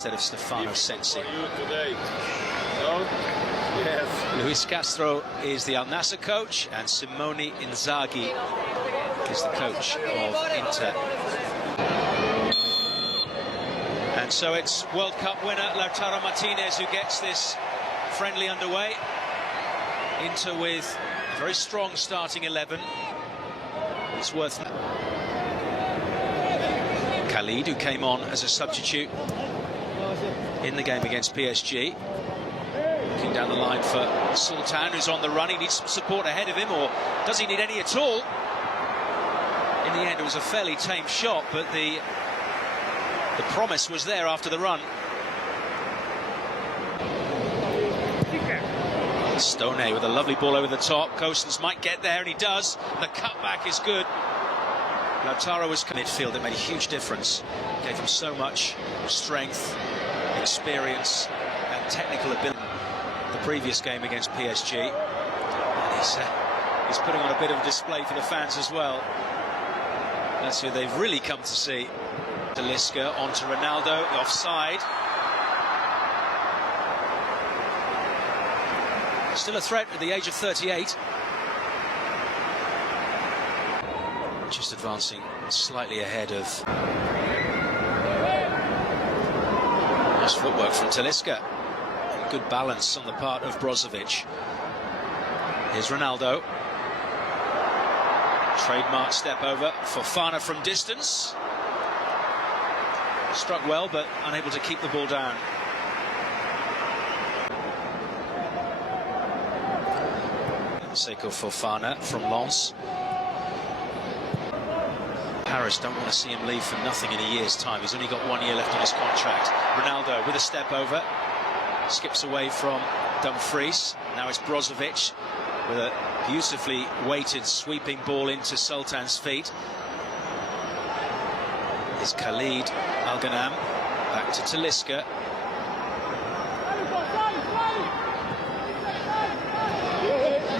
instead of Stefano Sensi. Luis Castro is the Al Nasser coach, and Simone Inzaghi is the coach of Inter. And so it's World Cup winner Lautaro Martinez who gets this friendly underway. Inter with a very strong starting 11. It's worth Khalid, who came on as a substitute in the game against PSG. Looking down the line for Sultan, who's on the run. He needs some support ahead of him, or does he need any at all? In the end, it was a fairly tame shot, but the promise was there after the run. Stone with a lovely ball over the top. Gosens might get there, and he does. The cutback is good. Lautaro was midfield. It made a huge difference. Gave him so much strength, experience, and technical ability. The previous game against PSG, and he's putting on a bit of a display for the fans as well. That's who they've really come to see. Talisca onto Ronaldo, offside. Still a threat at the age of 38. Just advancing slightly ahead of. Nice footwork from Talisca. Good balance on the part of Brozovic. Here's Ronaldo. Trademark step over. Fofana from distance. Struck well, but unable to keep the ball down. Seko Fofana from Lens. Paris don't want to see him leave for nothing in a year's time. He's only got 1 year left on his contract. Ronaldo with a step over. Skips away from Dumfries. Now it's Brozovic with a beautifully weighted sweeping ball into Sultan's feet. Is Khalid Al-Ghanam. Back to Talisca.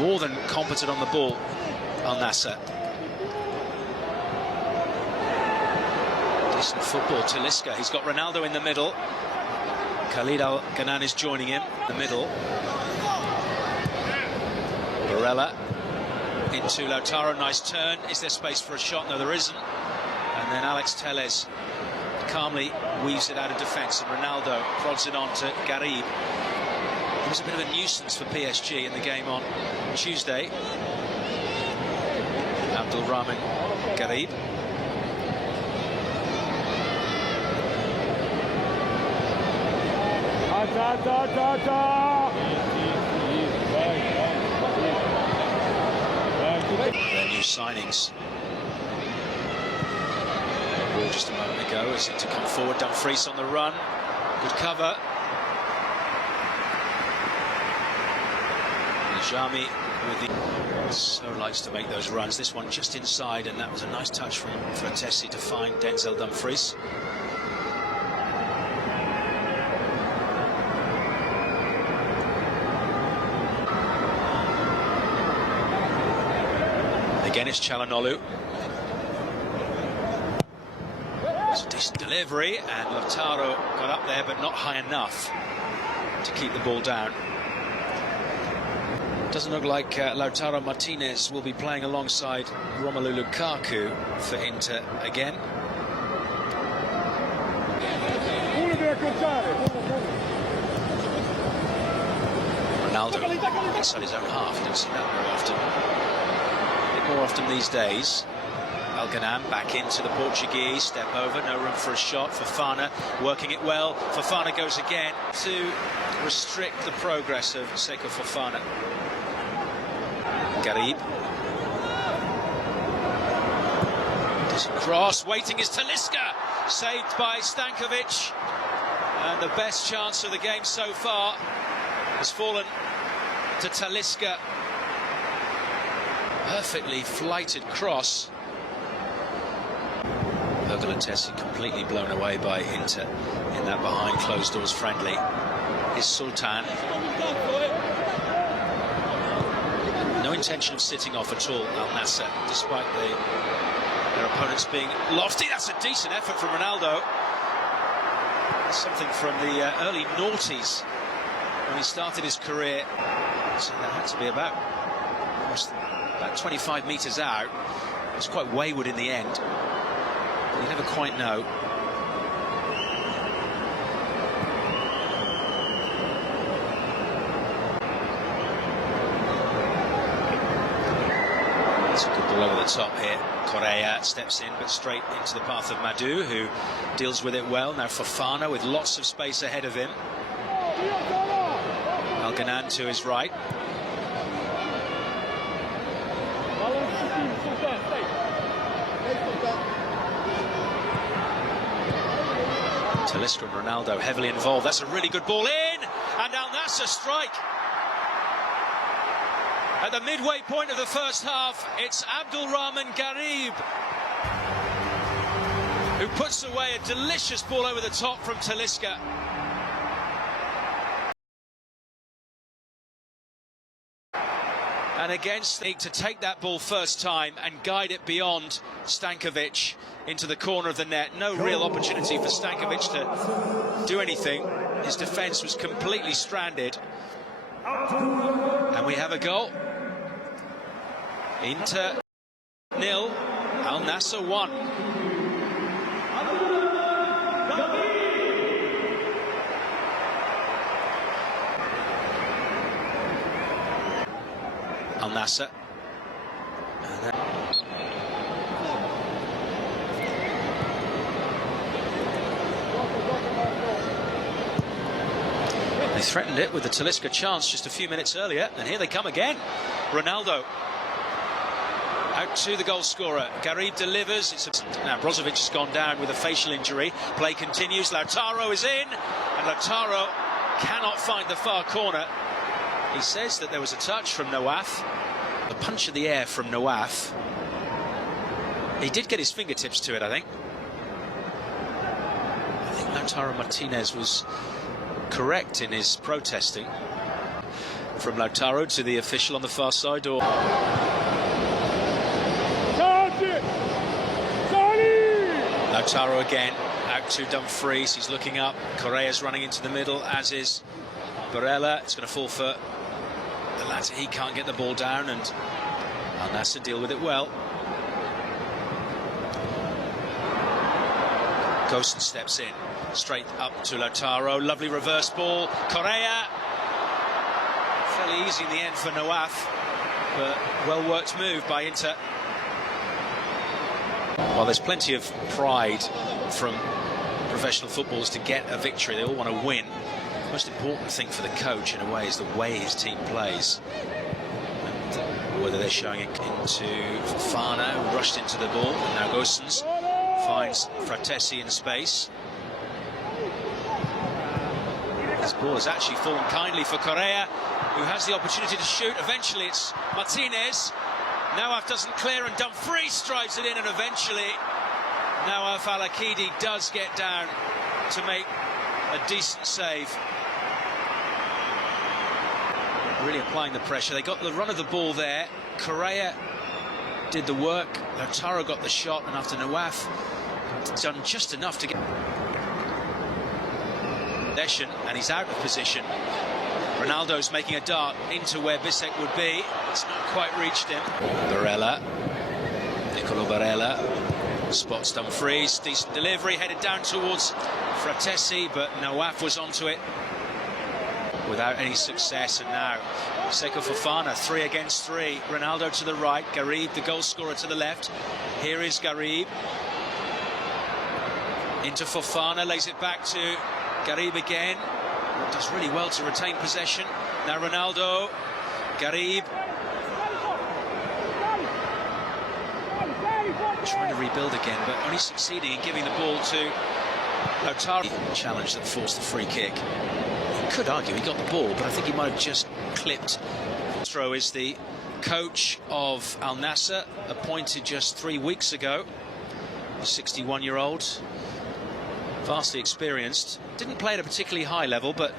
More than competent on the ball, Al Nasser. Decent football, Talisca. He's got Ronaldo in the middle. Khalid Al-Ghanam is joining him in the middle. Barella into Lautaro, nice turn. Is there space for a shot? No, there isn't. And then Alex Telles calmly weaves it out of defence, and Ronaldo prods it on to Garib. He was a bit of a nuisance for PSG in the game on Tuesday. Abdulrahman Garib. Their new signings. Ball just a moment ago as it to come forward. Dumfries on the run. Good cover. Jami with the so likes to make those runs. This one just inside, and that was a nice touch from Fratesi to find Denzel Dumfries. Again, it's Çalhanoğlu. It's a decent delivery, and Lautaro got up there, but not high enough to keep the ball down. Doesn't look like Lautaro Martinez will be playing alongside Romelu Lukaku for Inter again. Ronaldo inside his own half. You don't see that very often. A bit more often these days. Al-Ghanam back into the Portuguese. Step over, no room for a shot. Fofana working it well. Fofana goes again to restrict the progress of Seko Fofana. Garib. Decent cross. Waiting is Talisca. Saved by Stankovic. And the best chance of the game so far has fallen to Talisca. Perfectly flighted cross. Pergolatesi completely blown away by Inter in that behind closed doors friendly. Is Sultan. No intention of sitting off at all, Al Nasser, despite their opponents being lofty. That's a decent effort from Ronaldo. something from the early noughties when he started his career. So that had to be about 25 metres out. It was quite wayward in the end, but you never quite know. It's a good ball over the top here. Correa steps in, but straight into the path of Madu, who deals with it well. Now Fofana with lots of space ahead of him. Alganan to his right. Talisca and Ronaldo heavily involved. That's a really good ball in, and Al Nassr strike. At the midway point of the first half, it's Abdulrahman Garib who puts away a delicious ball over the top from Talisca. And against to take that ball first time and guide it beyond Stankovic into the corner of the net. No real opportunity for Stankovic to do anything. His defence was completely stranded. And we have a goal. Inter 0, Al Nassr 1. Al Nassr. They threatened it with the Talisca chance just a few minutes earlier, and here they come again. Ronaldo out to the goal scorer. Garib delivers. Now Brozovic has gone down with a facial injury. Play continues. Lautaro is in, and Lautaro cannot find the far corner. He says that there was a touch from Nawaf, a punch in the air from Nawaf. He did get his fingertips to it, I think. I think Lautaro Martinez was correct in his protesting. From Lautaro to the official on the far side. Or Lautaro again, out to Dumfries. He's looking up. Correa's running into the middle, as is Barella. It's going to fall for the latter. He can't get the ball down, and Al Nassr deal with it well. Gosen steps in, straight up to Lautaro. Lovely reverse ball. Correa. Fairly easy in the end for Nawaf, but well-worked move by Inter. Well, there's plenty of pride from professional footballers to get a victory. They all want to win. The most important thing for the coach, in a way, is the way his team plays. And whether they're showing it into Fofana, who rushed into the ball, and now Gosens finds Fratesi in space. This ball has actually fallen kindly for Correa, who has the opportunity to shoot. Eventually it's Martinez. Nawaf doesn't clear, and Dumfries drives it in, and eventually Nawaf Al-Akidi does get down to make a decent save. Really applying the pressure. They got the run of the ball there. Correa did the work. Lautaro got the shot, and after Nawaf done just enough to get possession, and he's out of position. Ronaldo's making a dart into where Bissek would be. It's not quite reached him. Barella, Nicolo Barella spots Dumfries. Decent delivery, headed down towards Fratesi, but Nawaf was onto it without any success. And now Seko Fofana, 3 against 3. Ronaldo to the right, Garib, the goal scorer, to the left. Here is Garib. Into Fofana, lays it back to Garib again. Does really well to retain possession. Now Ronaldo, Garib. Trying to rebuild again, but only succeeding in giving the ball to Lautaro. Challenge that forced the free kick. You could argue he got the ball, but I think he might have just clipped. Castro is the coach of Al Nassr, appointed just 3 weeks ago. A 61-year-old. Vastly experienced. Didn't play at a particularly high level, but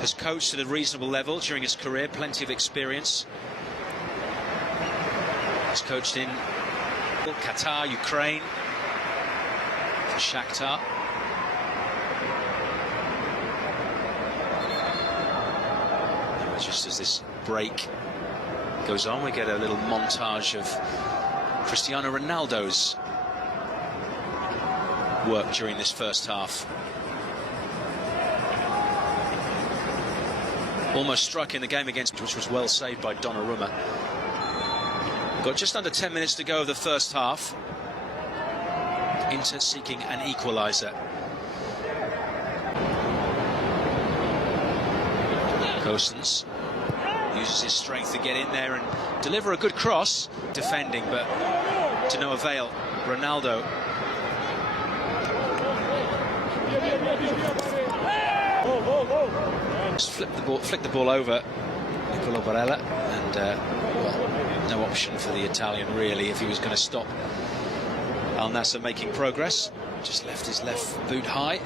has coached at a reasonable level during his career. Plenty of experience. He's coached in Qatar, Ukraine, for Shakhtar. Just as this break goes on, we get a little montage of Cristiano Ronaldo's work during this first half. Almost struck in the game against, which was well saved by Donnarumma. Got just under 10 minutes to go of the first half. Inter seeking an equaliser. Gosens uses his strength to get in there and deliver a good cross. Defending, but to no avail. Ronaldo. Just flick the ball over Nicolo Barella, and well, no option for the Italian really if he was going to stop Al Nassr making progress. Just left his left boot high.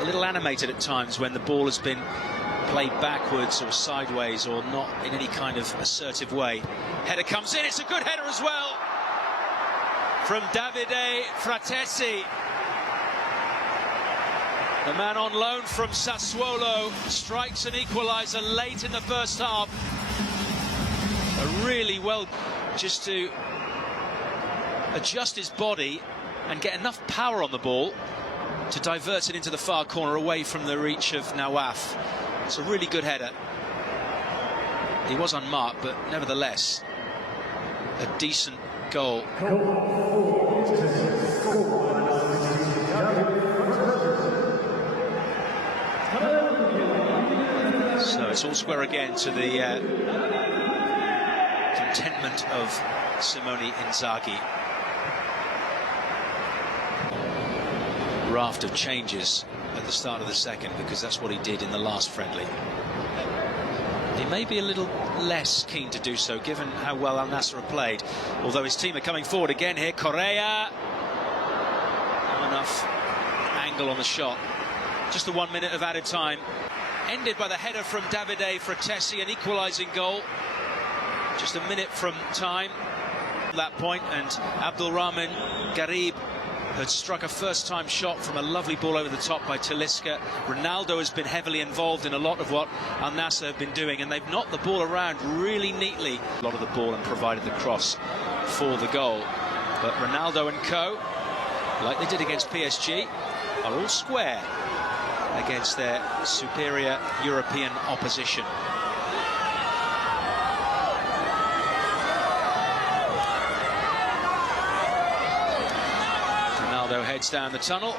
A little animated at times when the ball has been played backwards or sideways or not in any kind of assertive way. Header comes in, it's a good header as well from Davide Fratesi. The man on loan from Sassuolo strikes an equaliser late in the first half. Really well, just to adjust his body and get enough power on the ball to divert it into the far corner away from the reach of Nawaf. It's a really good header. He was unmarked, but nevertheless, a decent goal. So it's all square again to the contentment of Simone Inzaghi. Raft of changes at the start of the second, because that's what he did in the last friendly. He may be a little less keen to do so given how well Al Nassr have played, although his team are coming forward again here. Correa, not enough angle on the shot. Just the 1 minute of added time, ended by the header from Davide Fratesi, an equalising goal just a minute from time at that point, and Abdulrahman Garib had struck a first-time shot from a lovely ball over the top by Talisca. Ronaldo has been heavily involved in a lot of what Al Nassr have been doing, and they've knocked the ball around really neatly. A lot of the ball and provided the cross for the goal. But Ronaldo and co, like they did against PSG, are all square against their superior European opposition. Ronaldo heads down the tunnel.